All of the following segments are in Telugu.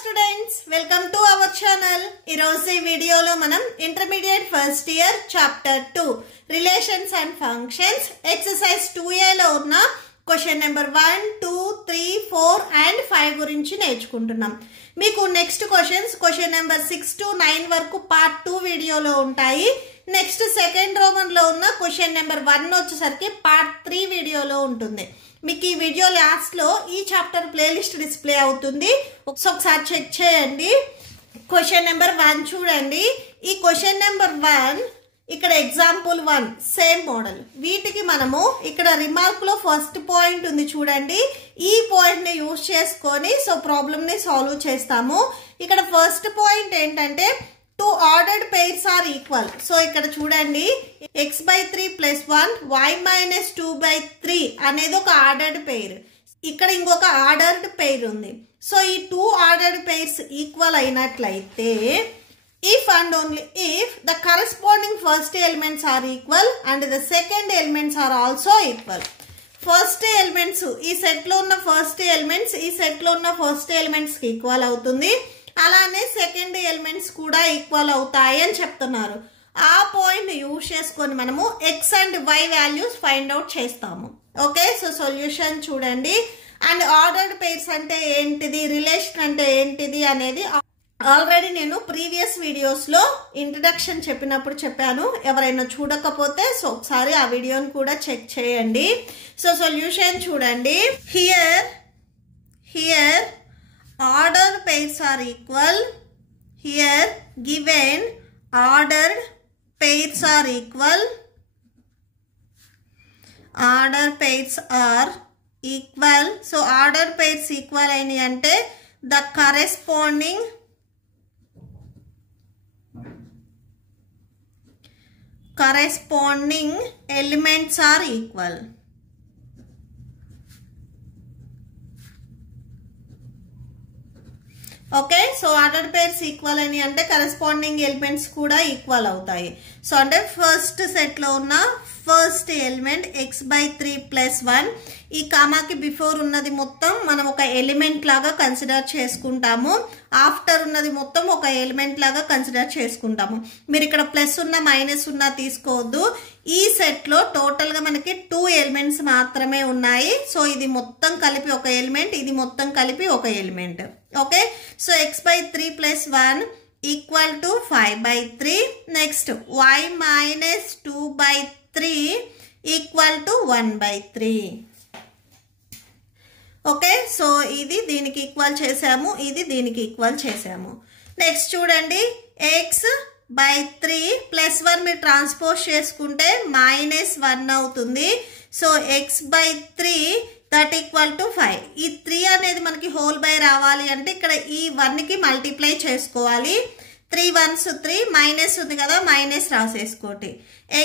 students, welcome to our channel. ఈ రోజు ఈ వీడియోలో మనం intermediate first year chapter 2 relations and functions exercise 2A లో ఉన్న క్వశ్చన్ నెంబర్ 1, 2, 3, 4 and 5 గురించి నేర్చుకుంటున్నాం. మీకు నెక్స్ట్ క్వశ్చన్ నెంబర్ 6 to 9 వరకు పార్ట్ 2 వీడియోలో ఉంటాయి. నెక్స్ట్ సెకండ్ రోమన్ లో ఉన్న క్వశ్చన్ నెంబర్ 1 వచ్చేసరికి పార్ట్ 3 వీడియోలో ఉంటుంది. మీకు ఈ వీడియో లాస్ట్ లో ఈ చాప్టర్ ప్లేలిస్ట్ డిస్ప్లే అవుతుంది, ఒకసారి చెక్ చేయండి. క్వశ్చన్ నెంబర్ 1 చూడండి. ఈ క్వశ్చన్ నెంబర్ 1 ఇక్కడ ఎగ్జాంపుల్ 1 సేమ్ మోడల్. వీటికి మనము ఇక్కడ రిమార్క్ లో ఫస్ట్ పాయింట్ ఉంది చూడండి, ఈ పాయింట్ ని యూజ్ చేసుకొని ప్రాబ్లమ్ ని సాల్వ్ చేస్తాము. ఇక్కడ ఫస్ట్ పాయింట్ ఏంటంటే two ordered pairs are equal. So ఇక్కడ చూడండి x/3 + 1 y-2/3 అనేది ఒక ఆర్డర్డ్ పెయిర్, ఇక్కడ ఇంకొక ఆర్డర్డ్ పెయిర్ ఉంది. సో ఈ 2 ఆర్డర్డ్ పెయిర్స్ ఈక్వల్ అయినట్లయితే if and only if the corresponding first elements are equal and the second elements are also equal. First elements ఈ సెట్ లో ఉన్న ఫస్ట్ ఎలిమెంట్స్ ఈ సెట్ లో ఉన్న ఫస్ట్ ఎలిమెంట్స్ కి ఈక్వల్ అవుతుంది, అలానే సెకండ్ ఎలిమెంట్స్ కూడా ఈక్వల్ అవుతాయి అని చెప్తున్నారు. ఆ పాయింట్ యూజ్ చేసుకొని మనము X and Y values find out చేస్తాము. ఓకే, సో సొల్యూషన్ చూడండి. అండ్ ఆర్డర్డ్ పెయిర్స్ అంటే ఏంటిది, రిలేషన్ అంటే ఏంటిది అనేది ఆల్రెడీ నేను ప్రీవియస్ వీడియోస్ లో ఇంట్రడక్షన్ చెప్పినప్పుడు చెప్పాను. ఎవరైనా చూడకపోతే ఒకసారి ఆ వీడియోని కూడా చెక్ చేయండి. సో సొల్యూషన్ చూడండి. Here ordered pairs are equal. Here given ordered pairs are equal. Ordered pairs are equal. So ordered pairs equal ayini ante the corresponding elements are equal. Okay, so order pairs equal అని అంటే కరెస్పాండింగ్ ఎలిమెంట్స్ కూడా ఈక్వల్ అవుతాయి. సో అంటే ఫస్ట్ సెట్ లో ఉన్న ఫస్ట్ ఎలిమెంట్ x/3 + 1, ఈ కామాకి బిఫోర్ ఉన్నది మొత్తం మనం ఒక ఎలిమెంట్ లాగా కన్సిడర్ చేసుకుంటాము, ఆఫ్టర్ ఉన్నది మొత్తం ఒక ఎలిమెంట్ లాగా కన్సిడర్ చేసుకుంటాము. మీరు ఇక్కడ ప్లస్ ఉన్న మైనస్ ఉన్న తీసుకోవద్దు. ఈ సెట్ లో టోటల్ గా మనకి 2 ఎలిమెంట్స్ మాత్రమే ఉన్నాయి. సో ఇది మొత్తం కలిపి ఒక ఎలిమెంట్, ఇది మొత్తం కలిపి ఒక element. Okay, so x/3 + 1 equal to 5/3. Next y-2/3 equal to 1/3. Okay, so ఇది దీనికి ఈక్వల్ చేసాము, ఇది దీనికి ఈక్వల్ చేసాము. నెక్స్ట్ చూడండి x/3 + 1 మీరు ట్రాన్స్పోజ్ చేసుకుంటే -1 అవుతుంది. So x/3 that equal to 5. ఈ 3 అనేది మనకి హోల్ బై రావాలి అంటే ఇక్కడ ఈ 1 కి మల్టిప్లై చేసుకోవాలి. 3 1s 3, మైనస్ ఉంది కదా, మైనస్ రాసేసుకోండి.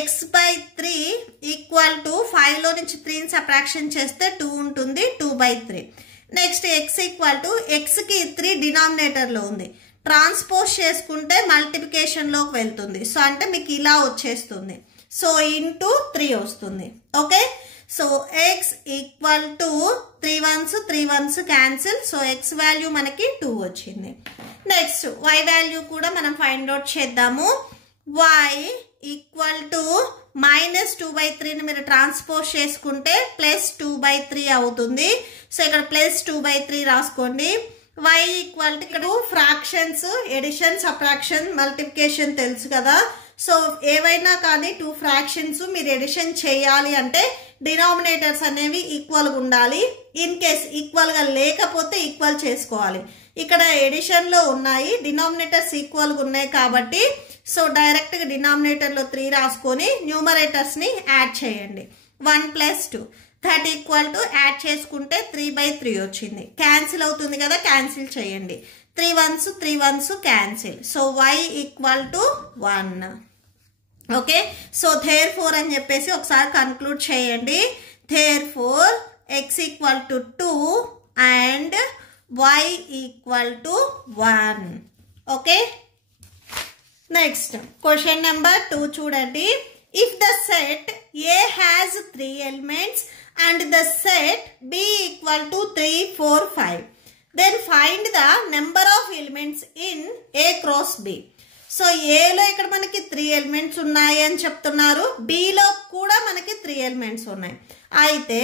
x/3 ఈక్వల్ టు 5 లో నుంచి 3ని సబ్ట్రాక్షన్ చేస్తే 2 ఉంటుంది, 2/3. Next x equal to x కి 3 డినామినేటర్ లో ఉంది, ట్రాన్స్పోజ్ చేసుకుంటే మల్టిప్లికేషన్ లోకి వెళ్తుంది. సో అంటే మీకు ఇలా వచ్చేస్తుంది. సో ఇంటూ 3 వస్తుంది. Okay, so x equal to 3 1s cancel. So x value మనకి 2 వచ్చింది. నెక్స్ట్ y వాల్యూ కూడా మనం ఫైండ్ అవుట్ చేద్దాము. y ఈక్వల్ టు -2/3ని మీరు ట్రాన్స్పోజ్ చేసుకుంటే +2/3 అవుతుంది. సో ఇక్కడ +2/3 రాసుకోండి. y ఈక్వల్ టు ఇక్కడ ఫ్రాక్షన్స్ ఎడిషన్, సబ్ట్రాక్షన్, మల్టిప్లికేషన్ తెలుసు కదా. సో ఏవైనా కానీ 2 ఫ్రాక్షన్స్ మీరు ఎడిషన్ చేయాలి అంటే డినామినేటర్స్ అనేవి ఈక్వల్ గా ఉండాలి. ఇన్ కేస్ ఈక్వల్ గా లేకపోతే ఈక్వల్ చేసుకోవాలి. ఇక్కడ ఎడిషన్ లో ఉన్నాయి, డినామినేటర్స్ ఈక్వల్ గా ఉన్నాయి కాబట్టి సో డైరెక్ట్ గా డినామినేటర్ లో 3 రాసుకొని న్యూమరేటర్స్ ని యాడ్ చేయండి. 1 + 2 దట్ ఈక్వల్ టు యాడ్ చేసుకుంటే 3/3 వచ్చింది. క్యాన్సిల్ అవుతుంది కదా, క్యాన్సిల్ చేయండి. 3 1s cancel. So y equal to 1. Okay, so therefore అని చెప్పేసి ఒకసారి కన్క్లూడ్ చేయండి. therefore x equal to 2 and y equal to 1. Okay, next question number 2 చూడండి. If the set A has 3 elements and the set B equal to 3 4 5, then find the number of elements in A cross B. So ఏలో ఇక్కడ మనకి 3 ఎలిమెంట్స్ ఉన్నాయి అని చెప్తున్నారు, బిలో కూడా మనకి 3 ఎలిమెంట్స్ ఉన్నాయి. అయితే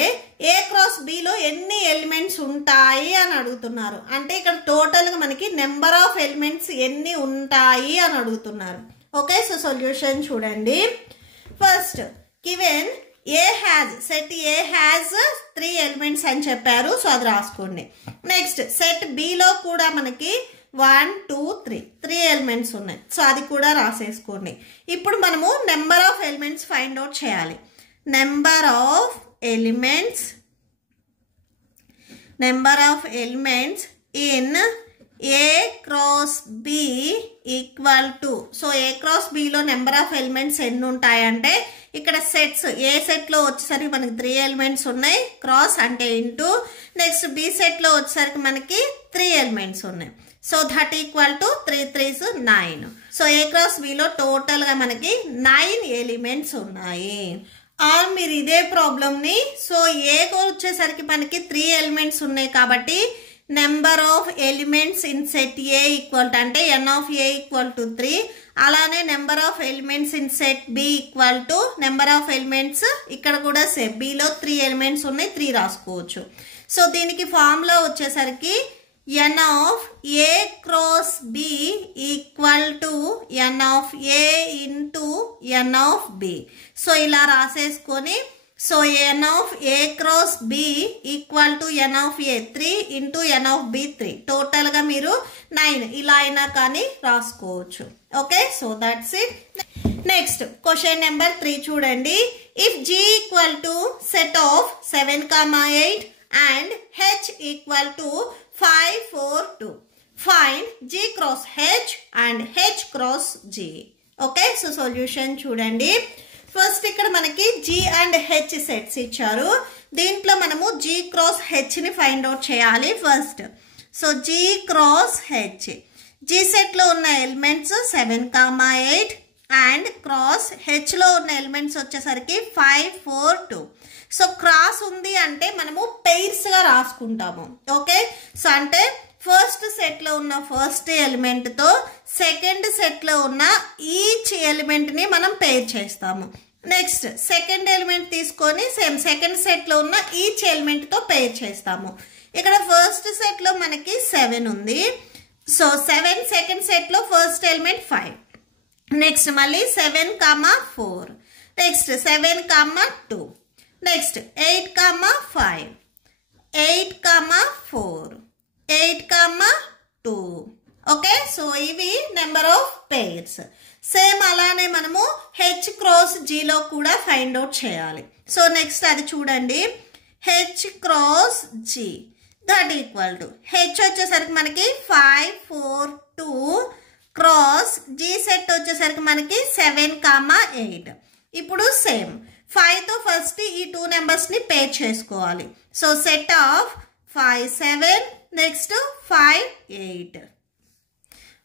ఏ క్రాస్ బిలో ఎన్ని ఎలిమెంట్స్ ఉంటాయి అని అడుగుతున్నారు. అంటే ఇక్కడ టోటల్గా మనకి నెంబర్ ఆఫ్ ఎలిమెంట్స్ ఎన్ని ఉంటాయి అని అడుగుతున్నారు. ఓకే, సో సొల్యూషన్ చూడండి. First given a has, set A has 3 elements అని చెప్పారు, సో అది రాసుకోండి. నెక్స్ట్ సెట్ బిలో కూడా మనకి 1 2 3 ఎలిమెంట్స్ ఉన్నాయి, సో అది కూడా రాసేసుకోండి. ఇప్పుడు మనము number of elements find out చేయాలి. Number of elements in A cross B equal to, so A cross బిలో నెంబర్ ఆఫ్ ఎలిమెంట్స్ ఎన్ని ఉంటాయంటే ఇక్కడ సెట్స్, ఏ సెట్లో వచ్చేసరికి మనకి 3 ఎలిమెంట్స్ ఉన్నాయి, క్రాస్ అంటే ఇంటూ, నెక్స్ట్ బి సెట్లో వచ్చేసరికి మనకి 3 ఎలిమెంట్స్ ఉన్నాయి. So that equal to 3 3s 9. So A cross below టోటల్గా మనకి 9 ఎలిమెంట్స్ ఉన్నాయి. ఆర్ మీరు ఇదే ప్రాబ్లమ్ని, సో ఏకు వచ్చేసరికి మనకి 3 ఎలిమెంట్స్ ఉన్నాయి కాబట్టి number of elements in set A equal to, అంటే n of A equal to 3. అలానే number of elements in set B equal to number of elements, ఇక్కడ కూడా సెట్ బిలో 3 ఎలిమెంట్స్ ఉన్నాయి, 3 రాసుకోవచ్చు. సో దీనికి ఫార్ములా వచ్చేసరికి n of a cross b equal to n of a into n of b. So ఇలా రాసేసుకొని, so n of a cross b equal to n of a 3 into n of b 3. టోటల్గా మీరు 9 ఇలా అయినా కానీ రాసుకోవచ్చు. Okay, so that's it. Next question number 3 చూడండి. If g equal to set of 7, 8 and h equal to 5 4 2, find g cross h and h cross g. Okay, so solution చూడండి. ఫస్ట్ ఇక్కడ మనకి g అండ్ h సెట్స్ ఇచ్చారు, దీంట్లో మనము g cross h ని ఫైండ్ అవుట్ చేయాలి first. So g cross h, g సెట్లో ఉన్న ఎలిమెంట్స్ 7, 8 అండ్ క్రాస్ హెచ్లో ఉన్న ఎలిమెంట్స్ వచ్చేసరికి 5 4 2. సో క్రాస్ ఉంది అంటే మనము పెయిర్స్గా రాసుకుంటాము. ఓకే, సో అంటే ఫస్ట్ సెట్లో ఉన్న ఫస్ట్ ఎలిమెంట్తో సెకండ్ సెట్లో ఉన్న ఈచ్ ఎలిమెంట్ని మనం పెయిర్ చేస్తాము. నెక్స్ట్ సెకండ్ ఎలిమెంట్ తీసుకొని సేమ్ సెకండ్ సెట్లో ఉన్న ఈచ్ ఎలిమెంట్తో పెయిర్ చేస్తాము. ఇక్కడ ఫస్ట్ సెట్లో మనకి 7 ఉంది, సో 7 సెకండ్ సెట్లో ఫస్ట్ ఎలిమెంట్ 5. నెక్స్ట్ మళ్ళీ 7, 4, నెక్స్ట్ 7, 2, నెక్స్ట్ 8, 5, 8, 4, 8, 2. ఓకే, సో ఇవి నెంబర్ ఆఫ్ పెయిర్స్. సేమ్ అలానే మనము హెచ్ క్రాస్ జీలో కూడా ఫైండ్ అవుట్ చేయాలి. సో నెక్స్ట్ అది చూడండి, H cross G that equal to, H వచ్చేసరికి మనకి 5 4 2, క్రాస్ జీ సెట్ వచ్చేసరికి మనకి 7, 8. ఇప్పుడు సేమ్ 5తో ఫస్ట్ ఈ 2 నెంబర్స్ని పేర్ చేసుకోవాలి. So set of 5 7, next 5 8.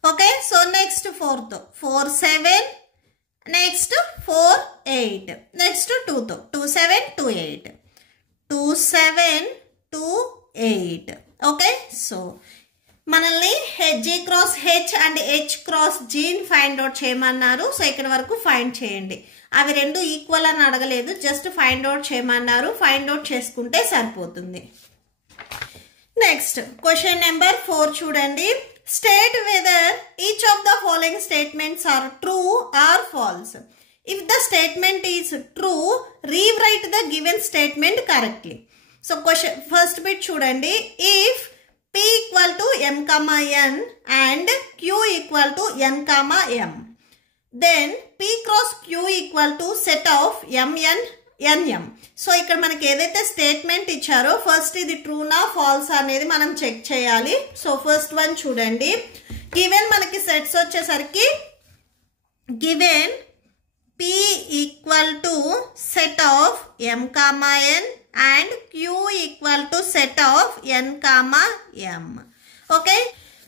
Okay, so next 4తో 4 7, నెక్స్ట్ 4 8, నెక్స్ట్ 2తో 2 7 2 8, 2 7 2 8. ఓకే, సో మనల్ని G cross H and H cross జీని ఫైండ్ అవుట్ చేయమన్నారు. సో ఇక్కడ వరకు ఫైండ్ చేయండి. అవి రెండు ఈక్వల్ అని అడగలేదు, జస్ట్ ఫైండ్ అవుట్ చేయమన్నారు. ఫైండ్ అవుట్ చేసుకుంటే సరిపోతుంది. నెక్స్ట్ క్వశ్చన్ నెంబర్ 4 చూడండి. State whether each of the following statements are true or false. If the statement is true, rewrite the given statement correctly. So question first bit చూడండి. If P equal to m comma n and Q equal to n comma m, then P cross Q equal to set of m n n m. So ఇక్కడ మనకి ఏదైతే స్టేట్మెంట్ ఇచ్చారో ఫస్ట్ ఇది ట్రూనా ఫాల్స్ అనేది మనం చెక్ చేయాలి. సో ఫస్ట్ వన్ చూడండి. గివెన్ మనకి సెట్స్ వచ్చేసరికి given P equal to set of m comma n and Q equal to set of n comma m. Okay,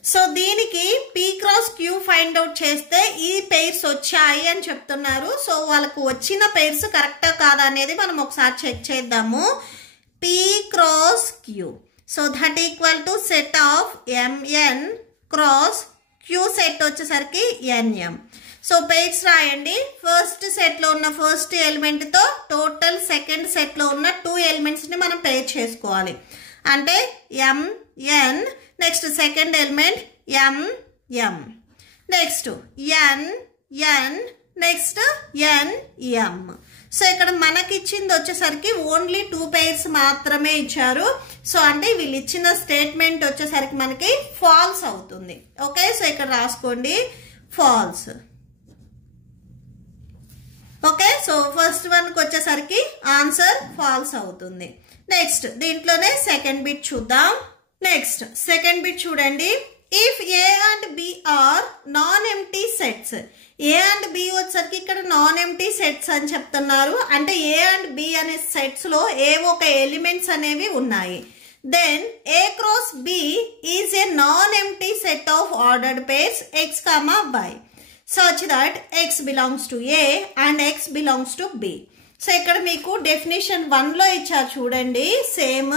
so దీనికి P cross Q find out చేస్తే ఈ పెయిర్స్ వచ్చాయి అని చెప్తున్నారు. సో వాళ్ళకు వచ్చిన పెయిర్స్ కరెక్టా కాదా అనేది మనం ఒకసారి చెక్ చేద్దాము. P cross Q, so that equal to set of M N cross Q set వచ్చేసరికి ఎన్ఎం. సో పెయిర్స్ రాయండి. ఫస్ట్ సెట్లో ఉన్న ఫస్ట్ ఎలిమెంట్తో టోటల్ సెకండ్ సెట్లో ఉన్న 2 ఎలిమెంట్స్ని మనం పెయిర్ చేసుకోవాలి. అంటే M N, next second element M M, next N N, next N M. So ఇక్కడ మనకి ఇచ్చింది వచ్చేసరికి ఓన్లీ 2 పెయిర్స్ మాత్రమే ఇచ్చారు. సో అంటే వీళ్ళు ఇచ్చిన స్టేట్మెంట్ వచ్చేసరికి మనకి ఫాల్స్ అవుతుంది. ఓకే, సో ఇక్కడ రాసుకోండి ఫాల్స్. ఓకే, సో ఫస్ట్ వన్కి వచ్చేసరికి ఆన్సర్ ఫాల్స్ అవుతుంది. నెక్స్ట్ దీంట్లోనే సెకండ్ బిట్ చూద్దాం. నెక్స్ట్ సెకండ్ బిట్ చూడండి. If A and B are non empty sets. A and B వచ్చేసరికి ఇక్కడ నాన్ ఎంప్టీ సెట్స్ అని చెప్తున్నారు. అంటే ఏ అండ్ బి అనే సెట్స్ లో ఏవో ఒక ఎలిమెంట్స్ అనేవి ఉన్నాయి. Then A cross B is a non empty set of ordered pairs x, y. Such that x belongs to A and x belongs to B. So ఇక్కడ మీకు డెఫినేషన్ 1లో ఇచ్చారు చూడండి. Same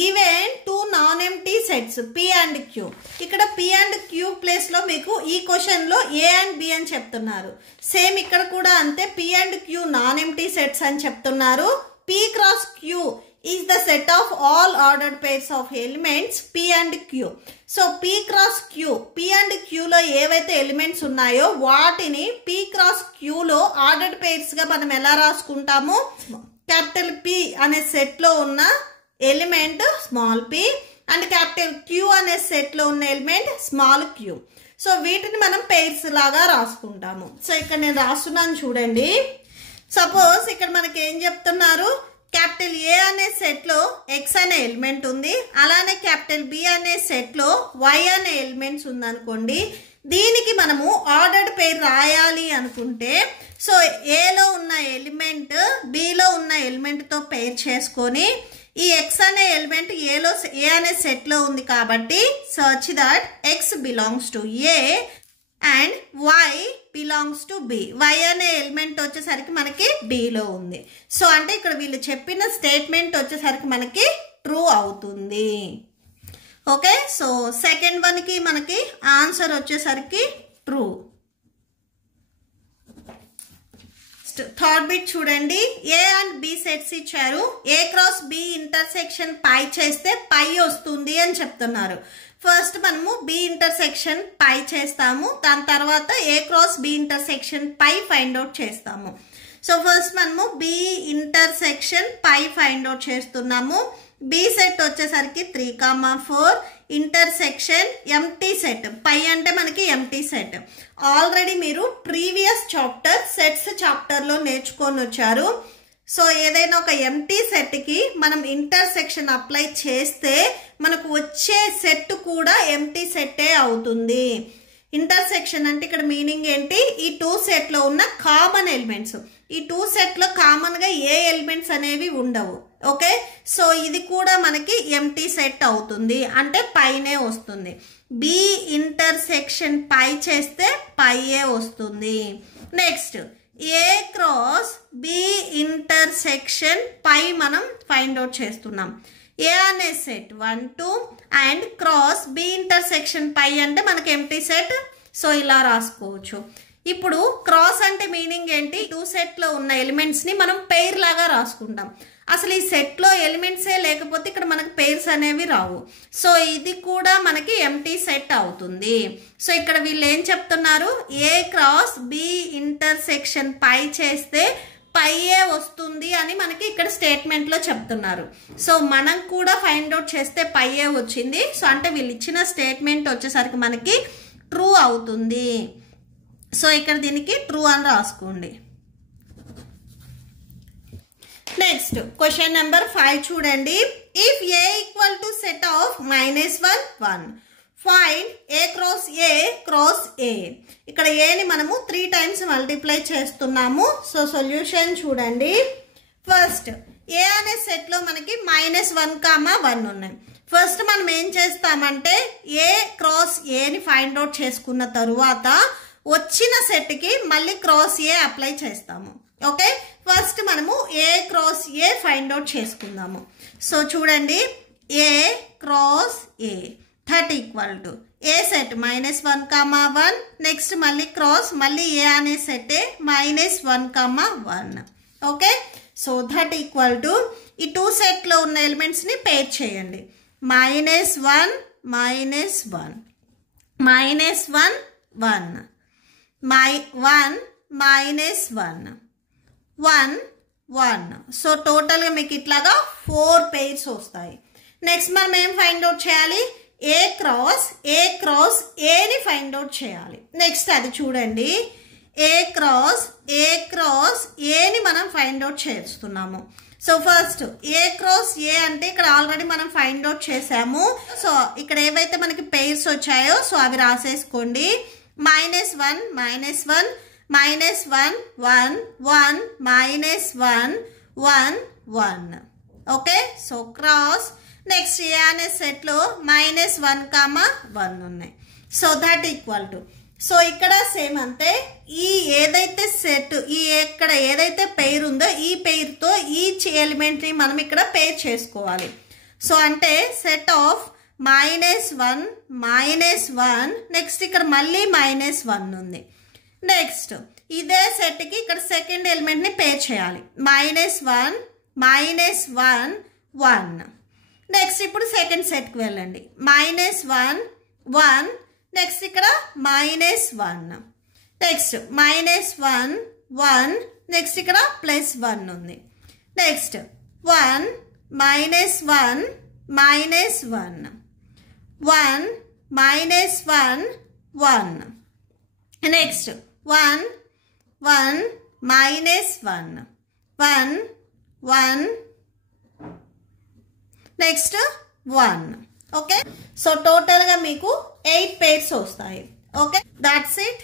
given 2 non empty sets P and Q. ఇక్కడ P అండ్ Q ప్లేస్లో మీకు ఈ క్వశ్చన్లో A అండ్ B అని చెప్తున్నారు. సేమ్ ఇక్కడ కూడా అంతే, P and Q non empty sets అని చెప్తున్నారు. P cross Q is the set of all ordered pairs of elements P and Q. So P cross Q, P and Q లో ఏవైతే ఎలిమెంట్స్ ఉన్నాయో వాటిని P క్రాస్ Q లో ఆర్డర్డ్ పేర్స్ గా మనం ఎలా రాసుకుంటాము? క్యాపిటల్ P అనే సెట్ లో ఉన్న element small p and capital Q అనే సెట్ లో ఉన్న ఎలిమెంట్ స్మాల్ q. సో వీటిని మనం పేర్స్ లాగా రాసుకుంటాము. సో ఇక్కడ నేను రాస్తున్నాను చూడండి. సపోజ్ ఇక్కడ మనకి ఏం చెప్తున్నారు? క్యాపిటల్ ఏ అనే సెట్లో ఎక్స్ అనే ఎలిమెంట్ ఉంది, అలానే క్యాపిటల్ బి అనే సెట్లో వై అనే ఎలిమెంట్స్ ఉందనుకోండి. దీనికి మనము ఆర్డర్డ్ పేర్ రాయాలి అనుకుంటే సో ఏలో ఉన్న ఎలిమెంట్ బిలో ఉన్న ఎలిమెంట్తో పేర్ చేసుకొని ఈ ఎక్స్ అనే ఎలిమెంట్ ఏ అనే సెట్లో ఉంది కాబట్టి such that X belongs to A and y belongs to b. y అనే ఎలిమెంట్ వచ్చేసరికి మనకి bలో ఉంది. సో అంటే ఇక్కడ వీళ్ళు చెప్పిన స్టేట్మెంట్ వచ్చేసరికి మనకి ట్రూ అవుతుంది. ఓకే, సో సెకండ్ వన్కి మనకి ఆన్సర్ వచ్చేసరికి ట్రూ. థర్డ్ బిట్ చూడండి. ఏ అండ్ బి సెట్స్ ఇచ్చారు. ఏ క్రాస్ బి ఇంటర్సెక్షన్ పై చేస్తే పై వస్తుంది అని చెప్తున్నారు. ఫస్ట్ మనము బి ఇంటర్సెక్షన్ పై చేస్తాము, దాని తర్వాత ఏ క్రాస్ బి ఇంటర్సెక్షన్ పై ఫైండ్ అవుట్ చేస్తాము. సో ఫస్ట్ మనము బి ఇంటర్సెక్షన్ పై ఫైండ్ అవుట్ చేస్తున్నాము. బి సెట్ వచ్చేసరికి 3, 4 ఇంటర్సెక్షన్ ఎంటీ సెట్. పై అంటే మనకి ఎంటీ సెట్. ఆల్రెడీ మీరు ప్రీవియస్ చాప్టర్ సెట్స్ చాప్టర్లో నేర్చుకొని వచ్చారు. సో ఏదైనా ఒక ఎంటీ సెట్కి మనం ఇంటర్సెక్షన్ అప్లై చేస్తే మనకు వచ్చే సెట్ కూడా ఎంటీ సెట్టే అవుతుంది. ఇంటర్సెక్షన్ అంటే ఇక్కడ మీనింగ్ ఏంటి? ఈ 2 సెట్లో ఉన్న కామన్ ఎలిమెంట్స్. ఈ 2 సెట్లో కామన్గా ఏ ఎలిమెంట్స్ అనేవి ఉండవు. ఓకే, సో ఇది కూడా మనకి ఎంటీ సెట్ అవుతుంది, అంటే పైనే వస్తుంది. బి ఇంటర్సెక్షన్ పై చేస్తే పైయే వస్తుంది. Next A cross B intersection phi మనం ఫైండ్ అవుట్ చేస్తున్నాం. ఏ అనే set 1, 2 and cross B intersection phi అంటే మనకి ఎంటీ సెట్. సో ఇలా రాసుకోవచ్చు. ఇప్పుడు క్రాస్ అంటే మీనింగ్ ఏంటి? 2 సెట్లో ఉన్న ఎలిమెంట్స్ని మనం పెయిర్ లాగా రాసుకుంటాం. అసలు ఈ సెట్లో ఎలిమెంట్సే లేకపోతే ఇక్కడ మనకు పెయిర్స్ అనేవి రావు. సో ఇది కూడా మనకి ఎంటీ సెట్ అవుతుంది. సో ఇక్కడ వీళ్ళు ఏం చెప్తున్నారు? ఏ క్రాస్ బి ఇంటర్సెక్షన్ పై చేస్తే పైయే వస్తుంది అని మనకి ఇక్కడ స్టేట్మెంట్లో చెప్తున్నారు. సో మనం కూడా ఫైండ్ అవుట్ చేస్తే పైయే వచ్చింది. సో అంటే వీళ్ళు ఇచ్చిన స్టేట్మెంట్ వచ్చేసరికి మనకి ట్రూ అవుతుంది. సో ఇక్కడ దీనికి ట్రూ అని రాసుకోండి. నెక్స్ట్ క్వశ్చన్ నెంబర్ 5 చూడండి. If A equal to set of -1, 1 find A cross A cross A. ఇక్కడ ఏని మనము 3 టైమ్స్ మల్టిప్లై చేస్తున్నాము. సో సొల్యూషన్ చూడండి. ఫస్ట్ ఏ అనే సెట్లో మనకి -1, 1 ఉన్నాయి. ఫస్ట్ మనం ఏం చేస్తామంటే ఏ క్రాస్ ఏని ఫైండ్ అవుట్ చేసుకున్న తరువాత వచ్చిన సెట్కి మళ్ళీ క్రాస్ ఏ అప్లై చేస్తాము. ఓకే, ఫస్ట్ మనము ఏ క్రాస్ ఏ ఫైండ్ అవుట్ చేసుకుందాము. సో చూడండి, A cross A, that equal to A set -1, next మళ్ళీ క్రాస్ మళ్ళీ A అనే set -1, okay. So that equal to ఈ 2 సెట్లో ఉన్న ఎలిమెంట్స్ని పేర్ చేయండి. -1 -1 -1 1 1 1. సో టోటల్గా మీకు ఇట్లాగా 4 పెయిర్స్ వస్తాయి. నెక్స్ట్ మనం ఏం ఫైండ్ అవుట్ చేయాలి? ఏ క్రాస్ ఏని ఫైండ్ అవుట్ చేయాలి. నెక్స్ట్ అది చూడండి, ఏ క్రాస్ ఏని మనం ఫైండ్ అవుట్ చేస్తున్నాము. సో ఫస్ట్ ఏ క్రాస్ ఏ అంటే ఇక్కడ ఆల్రెడీ మనం ఫైండ్ అవుట్ చేసాము. సో ఇక్కడ ఏవైతే మనకి పెయిర్స్ వచ్చాయో సో అవి రాసేసుకోండి. -1 -1 -1 1 1 -1 1 ఓకే. సో క్రాస్ నెక్స్ట్ ఏ అనే సెట్లో -1, 1 ఉన్నాయి. So that equal to so ఇక్కడ సేమ్ అంతే, ఈ ఏదైతే సెట్ ఇక్కడ ఏదైతే పెయిర్ ఉందో ఈ పెయిర్తో ఈచ్ ఎలిమెంట్ని మనం ఇక్కడ పేర్ చేసుకోవాలి. సో అంటే సెట్ ఆఫ్ -1 -1 నెక్స్ట్ ఇక్కడ మళ్ళీ -1 ఉంది. నెక్స్ట్ ఇదే సెట్కి ఇక్కడ సెకండ్ ఎలిమెంట్ని పేర్ చేయాలి. -1 -1 1 నెక్స్ట్ ఇప్పుడు సెకండ్ సెట్కి వెళ్ళండి. -1 1 నెక్స్ట్ ఇక్కడ -1 నెక్స్ట్ -1 1 నెక్స్ట్ ఇక్కడ +1 ఉంది. Next 1 -1 -1 1 -1 1 next 1 1 -1 1 1 next 1 okay. So టోటల్గా మీకు 8 పెయిర్స్ వస్తాయి. Okay, that's it.